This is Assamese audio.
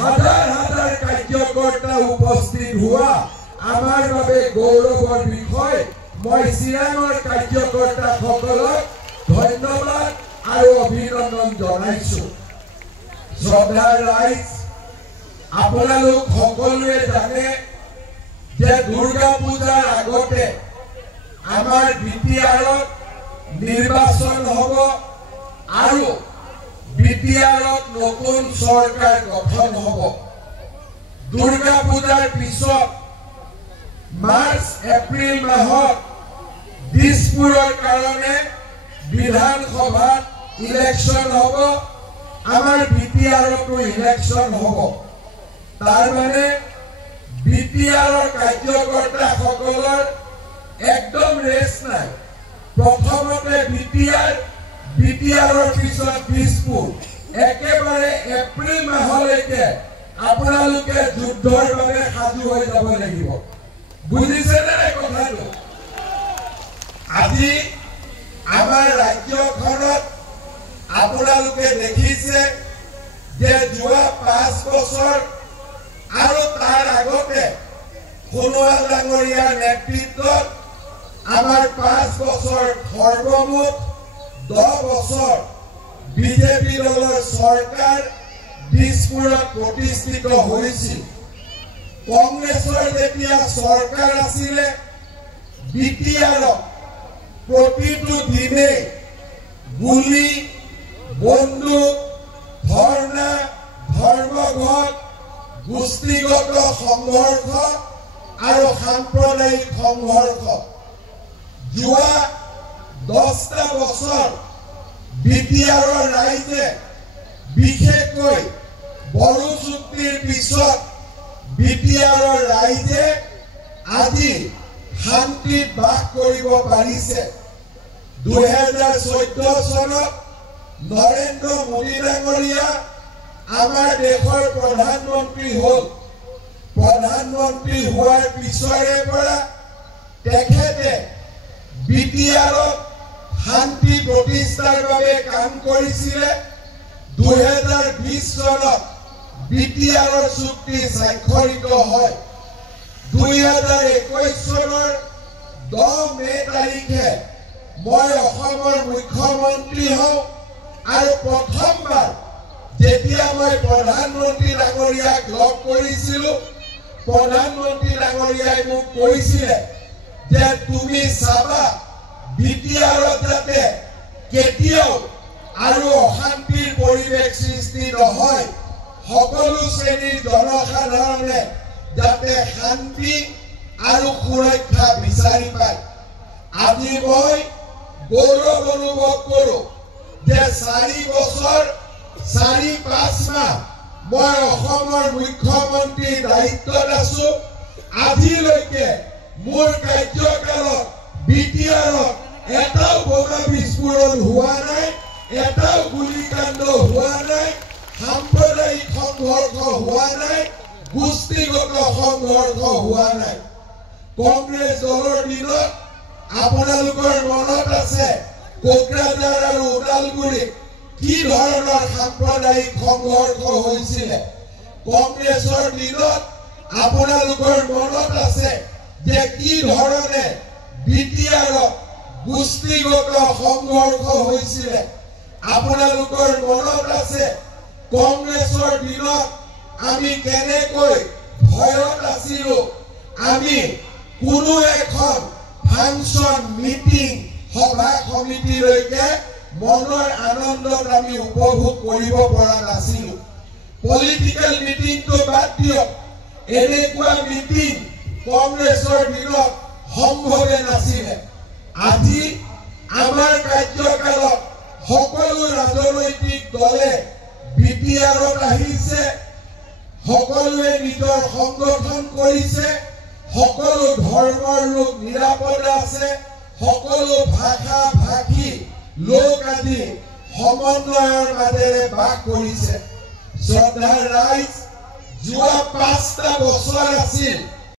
হাজাৰ হাজাৰ কাৰ্যকৰ্তা উপস্থিত হোৱা আমাৰ বাবে গৌৰৱৰ বিষয়। মই চিৰাঙৰ কাৰ্যকৰ্তাসকলক ধন্যবাদ আৰু অভিনন্দন জনাইছো। শ্ৰদ্ধাৰ ৰাইজ, আপোনালোক সকলোৱে জানে যে দুৰ্গা পূজাৰ আগতে আমাৰ বিটিআৰত নিৰ্বাচন হ'ব আৰু বিটিআৰত নতুন চৰকাৰ গঠন হ'ব। দুৰ্গা পূজাৰ পিছত মাৰ্চ এপ্ৰিল মাহত দিছপুৰৰ কাৰণে বিধানসভাত ইলেকশ্যন হ'ব, আমাৰ বিটিআৰতো ইলেকশ্যন হ'ব। তাৰ মানে বিটিআৰৰ কাৰ্যকৰ্তাসকলৰ একদম ৰেষ্ট নাই। প্ৰথমতে বিটিআৰৰ পিছত দিছপুৰ, একেবাৰে এপ্ৰিল মাহলৈকে আপোনালোকে যুদ্ধৰ বাবে সাজু হৈ যাব লাগিব। বুজিছেনে কথাটো? আজি আমাৰ ৰাজ্যখনত আপোনালোকে দেখিছে যে যোৱা 5 বছৰ আৰু তাৰ আগতে সোণোৱাল ডাঙৰীয়াৰ নেতৃত্বত আমাৰ 5 বছৰ সৰ্বমুঠ 10 বছৰ বিজেপি দলৰ চৰকাৰ দিছপুৰত প্ৰতিষ্ঠিত হৈছিল। কংগ্ৰেছৰ যেতিয়া চৰকাৰ আছিলে, বিটিআৰক প্ৰতিটো দিনে গুলি, বন্দুক, ধৰ্ণা, ধৰ্মঘট, গোষ্ঠীগত সংঘৰ্ষ আৰু সাম্প্ৰদায়িক সংঘৰ্ষ। যোৱা 10টা বছৰ বিটিআৰৰ ৰাইজে, বিশেষকৈ বড়ো চুক্তিৰ পিছত বিটিআৰৰ ৰাইজে আজি শান্তিত বাস কৰিব পাৰিছে। 2014 চনত নৰেন্দ্ৰ মোদী ডাঙৰীয়া আমাৰ দেশৰ প্ৰধানমন্ত্ৰী হ'ল। প্ৰধানমন্ত্ৰী হোৱাৰ পিছৰে পৰা তেখেতে বিটিআৰত শান্তি প্ৰতিষ্ঠাৰ বাবে কাম কৰিছিলে। 2020 চনত বিটিআৰৰ চুক্তি স্বাক্ষৰিত হয়। 2021 চনৰ 10 মে তাৰিখে মই অসমৰ মুখ্যমন্ত্ৰী হওঁ আৰু প্ৰথমবাৰ যেতিয়া মই প্ৰধানমন্ত্ৰী ডাঙৰীয়াক লগ কৰিছিলোঁ, প্ৰধানমন্ত্ৰী ডাঙৰীয়াই মোক কৈছিলে যে তুমি চাবা বিটিআৰত যাতে কেতিয়াও আৰু অশান্তিৰ পৰিৱেশ সৃষ্টি নহয়, সকলো শ্ৰেণীৰ জনসাধাৰণে যাতে শান্তি আৰু সুৰক্ষা বিচাৰি পায়। আজি মই গৌৰৱ অনুভৱ কৰোঁ যে 4 বছৰ 4-5 মাহ মই অসমৰ মুখ্যমন্ত্ৰীৰ দায়িত্বত আছো। আজিলৈকে মোৰ কাৰ্যকালত বিটিআৰত এটাও বোমা বিস্ফোৰণ হোৱা নাই, এটাও গুলিকাণ্ড হোৱা নাই, সাম্প্ৰদায়িক সংঘৰ্ষ হোৱা নাই, গোষ্ঠীগত সংঘৰ্ষ হোৱা নাই। কংগ্ৰেছ দলৰ দিনত আপোনালোকৰ মনত আছে কোকৰাঝাৰ আৰু ওদালগুৰিত কি ধৰণৰ সাম্প্ৰদায়িক সংঘৰ্ষ হৈছিলে। কংগ্ৰেছৰ দিনত আপোনালোকৰ মনত আছে যে কি ধৰণে বিটিআৰত গোষ্ঠীগত সংঘৰ্ষ হৈছিলে। আপোনালোকৰ মনত আছে কংগ্ৰেছৰ দিনত আমি কেনেকৈ ভয়ত আছিলোঁ। আমি কোনো এখন ফাংচন, মিটিং, সভা সমিতিলৈকে মনৰ আনন্দত আমি উপভোগ কৰিব পৰা নাছিলোঁ। পলিটিকেল মিটিংটো বাদ দিয়ক, এনেকুৱা মিটিং কংগ্ৰেছৰ দিনত সম্ভৱে নাছিলে। আজি আমাৰ কাৰ্যকালত সকলো ৰাজনৈতিক দলে বিটিআৰত আহিছে, সকলোৱে নিজৰ সংগঠন কৰিছে, সকলো ধৰ্মৰ লোক নিৰাপদে আছে, সকলো ভাষা ভাষী লোক আজি সমন্বয়ৰ মাজেৰে বাস কৰিছে। শ্ৰদ্ধাৰ ৰাইজ, যোৱা 5টা বছৰ আছিল